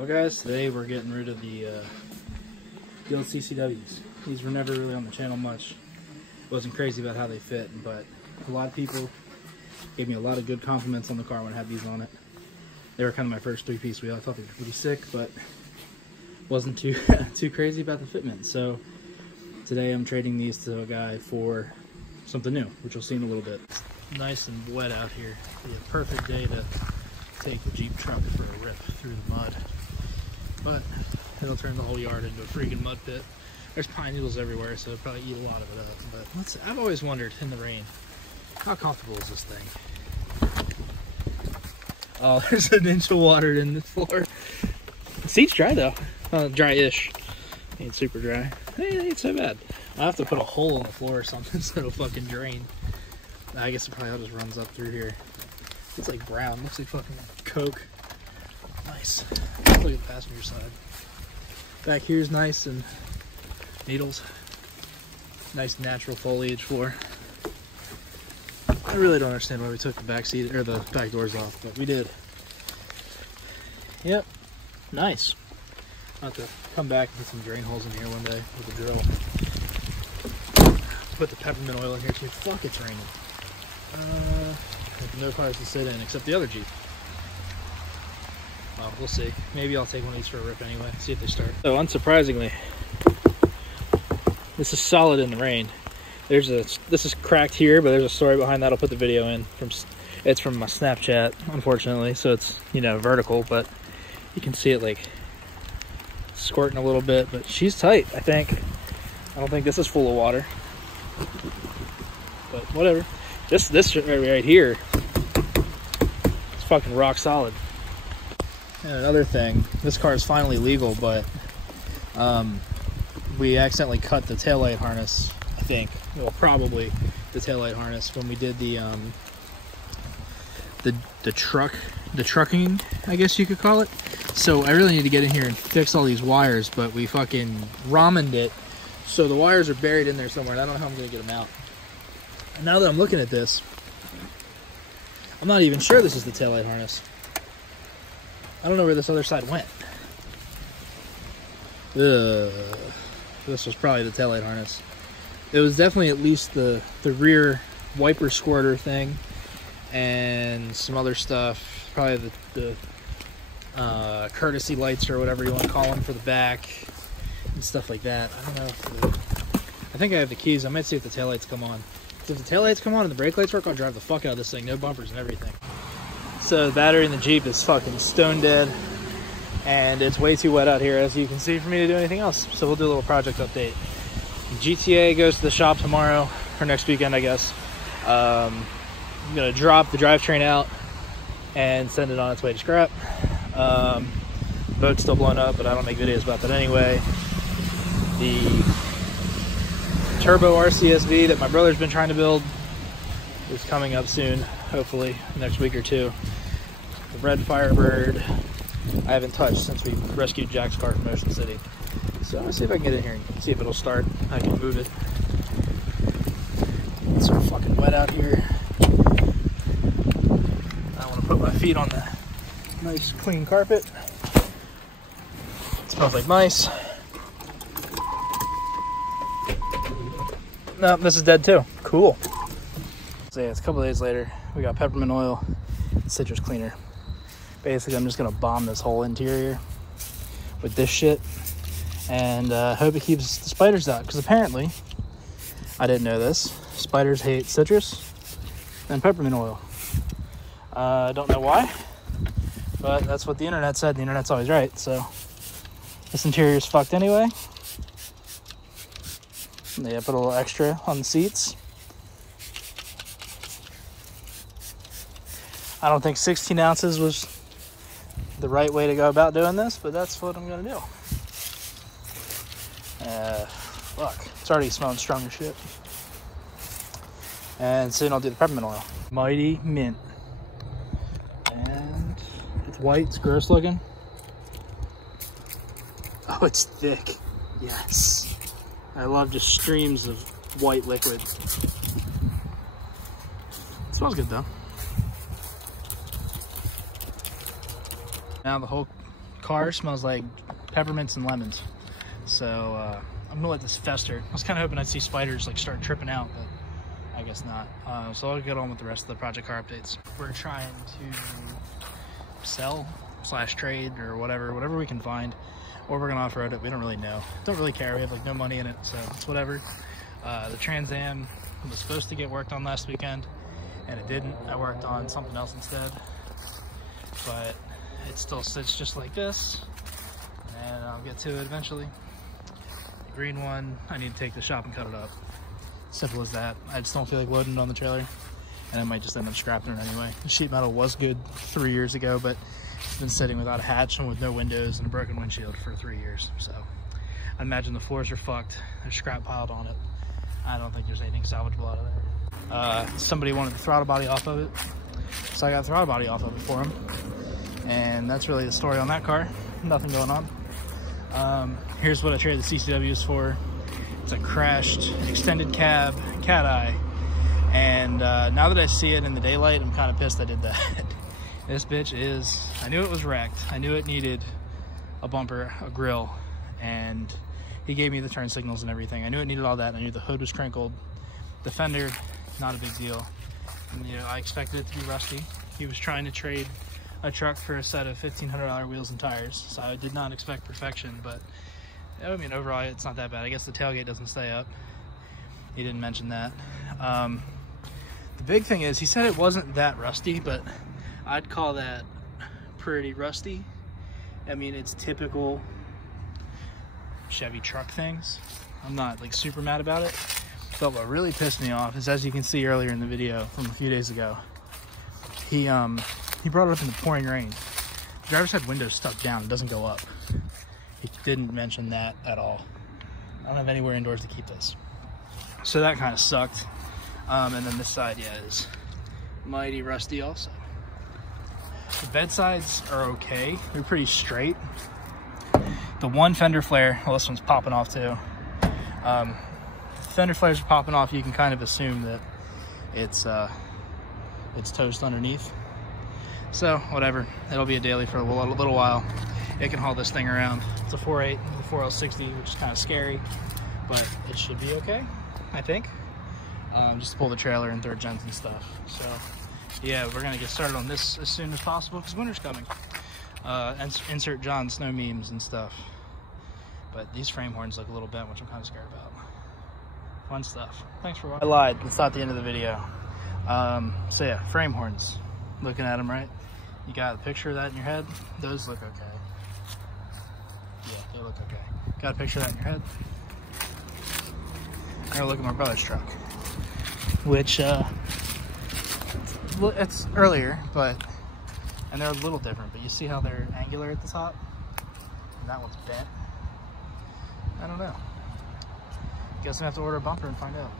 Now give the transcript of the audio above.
Well guys, today we're getting rid of the old CCWs. These were never really on the channel much. Wasn't crazy about how they fit, but a lot of people gave me a lot of good compliments on the car when I had these on it. They were kind of my first three-piece wheel. I thought they were pretty sick, but wasn't too too crazy about the fitment. So today I'm trading these to a guy for something new, which you'll see in a little bit. It's nice and wet out here. It'd be a perfect day to take the Jeep truck for a rip through the mud. But it'll turn the whole yard into a freaking mud pit. There's pine needles everywhere, so it'll probably eat a lot of it up. But I've always wondered in the rain, how comfortable is this thing? Oh, there's an inch of water in the floor. The seat's dry though. Dry-ish. Ain't super dry. Hey, it ain't so bad. I'll have to put a hole in the floor or something so it'll fucking drain. I guess it probably all just runs up through here. It's like brown. Looks like fucking Coke. Nice. Look at the passenger side. Back here's nice and needles. Nice natural foliage floor. I really don't understand why we took the back seat or the back doors off, but we did. Yep. Nice. I'll have to come back and put some drain holes in here one day with a drill. Put the peppermint oil in here too. Fuck, it's raining. No cars to sit in except the other Jeep. Well, we'll see. Maybe I'll take one of these for a rip anyway, see if they start. So unsurprisingly, this is solid in the rain. This is cracked here, but there's a story behind that. I'll put the video in. It's from my Snapchat, unfortunately, so it's, you know, vertical, but you can see it like squirting a little bit, but she's tight, I think. I don't think this is full of water, but whatever. This right here, it's fucking rock solid. And another thing, this car is finally legal, but we accidentally cut the taillight harness, I think. Well, probably the taillight harness when we did the trucking, I guess you could call it. So I really need to get in here and fix all these wires, but we fucking ramened it. So the wires are buried in there somewhere, and I don't know how I'm gonna get them out. And now that I'm looking at this, I'm not even sure this is the taillight harness. I don't know where this other side went. This was probably the taillight harness. It was definitely at least the rear wiper squirter thing and some other stuff. Probably the courtesy lights or whatever you want to call them for the back and stuff like that. I don't know. I think I have the keys. I might see if the taillights come on. If the taillights come on and the brake lights work, I'll drive the fuck out of this thing. No bumpers and everything. So the battery in the Jeep is fucking stone dead, and it's way too wet out here, as you can see, for me to do anything else. So we'll do a little project update. GTA goes to the shop tomorrow, or next weekend, I guess. I'm gonna drop the drivetrain out and send it on its way to scrap. Boat's still blown up, but I don't make videos about that anyway. The turbo RCSV that my brother's been trying to build is coming up soon, hopefully next week or two. The red Firebird I haven't touched since we rescued Jack's car from Ocean City. So I'm gonna see if I can get in here and see if it'll start. I can move it. It's so fucking wet out here. I want to put my feet on the nice clean carpet. It smells like mice. No, this is dead too. Cool. So yeah, it's a couple days later. We got peppermint oil and citrus cleaner. Basically, I'm just gonna bomb this whole interior with this shit and hope it keeps the spiders out, because apparently, I didn't know this, spiders hate citrus and peppermint oil. I don't know why, but that's what the internet said. The internet's always right. So this interior's fucked anyway. Yeah, put a little extra on the seats. I don't think 16 ounces was the right way to go about doing this, but that's what I'm gonna do. Fuck, it's already smelling strong as shit. And soon I'll do the peppermint oil. Mighty Mint. And it's white, it's gross looking. Oh, it's thick. Yes. I love just streams of white liquid. It smells good though. Now the whole car smells like peppermints and lemons. So I'm gonna let this fester. I was kind of hoping I'd see spiders like start tripping out, but I guess not. So I'll get on with the rest of the project car updates. We're trying to sell / trade or whatever we can find, or we're gonna off-road it. We don't really know. Don't really care. We have like no money in it, so it's whatever. The Trans Am was supposed to get worked on last weekend, and it didn't. I worked on something else instead, but it still sits just like this, and I'll get to it eventually. The green one, I need to take the shop and cut it up. Simple as that. I just don't feel like loading it on the trailer, and I might just end up scrapping it anyway. The sheet metal was good 3 years ago, but it's been sitting without a hatch and with no windows and a broken windshield for 3 years. So I imagine the floors are fucked. There's scrap piled on it. I don't think there's anything salvageable out of there. Somebody wanted the throttle body off of it, so I got the throttle body off of it for him. And that's really the story on that car. Nothing going on. Here's what I traded the CCWs for. It's a crashed extended cab cat eye. And now that I see it in the daylight, I'm kind of pissed I did that. This bitch is, I knew it was wrecked. I knew it needed a bumper, a grill, and he gave me the turn signals and everything. I knew it needed all that. I knew the hood was crinkled. The fender, not a big deal. And, you know, I expected it to be rusty. He was trying to trade a truck for a set of $1,500 wheels and tires, so I did not expect perfection, but I mean, overall, it's not that bad. I guess the tailgate doesn't stay up. He didn't mention that. The big thing is, he said it wasn't that rusty, but I'd call that pretty rusty. I mean, it's typical Chevy truck things. I'm not like super mad about it, but what really pissed me off is, as you can see earlier in the video from a few days ago, he brought it up in the pouring rain. The driver's side window's stuck down, it doesn't go up. He didn't mention that at all. I don't have anywhere indoors to keep this, so that kind of sucked. And then this side, yeah, is mighty rusty also. The bed sides are okay, they're pretty straight. The one fender flare, well, this one's popping off too. Fender flares are popping off. You can kind of assume that it's toast underneath. So whatever, it'll be a daily for a little while. It can haul this thing around. It's a 4.8 with a 4L60, which is kind of scary, but it should be okay, I think. Just to pull the trailer and third gens and stuff. So yeah, we're gonna get started on this as soon as possible because winter's coming. And insert Jon Snow memes and stuff. But these frame horns look a little bent, which I'm kind of scared about. Fun stuff. Thanks for watching. I lied. That's not the end of the video. So yeah, frame horns. Looking at them, right? You got a picture of that in your head? Those look okay. Yeah, they look okay. Got a picture of that in your head? I gotta look at my brother's truck, which it's earlier, and they're a little different, but you see how they're angular at the top? And that one's bent. I don't know. Guess I have to order a bumper and find out.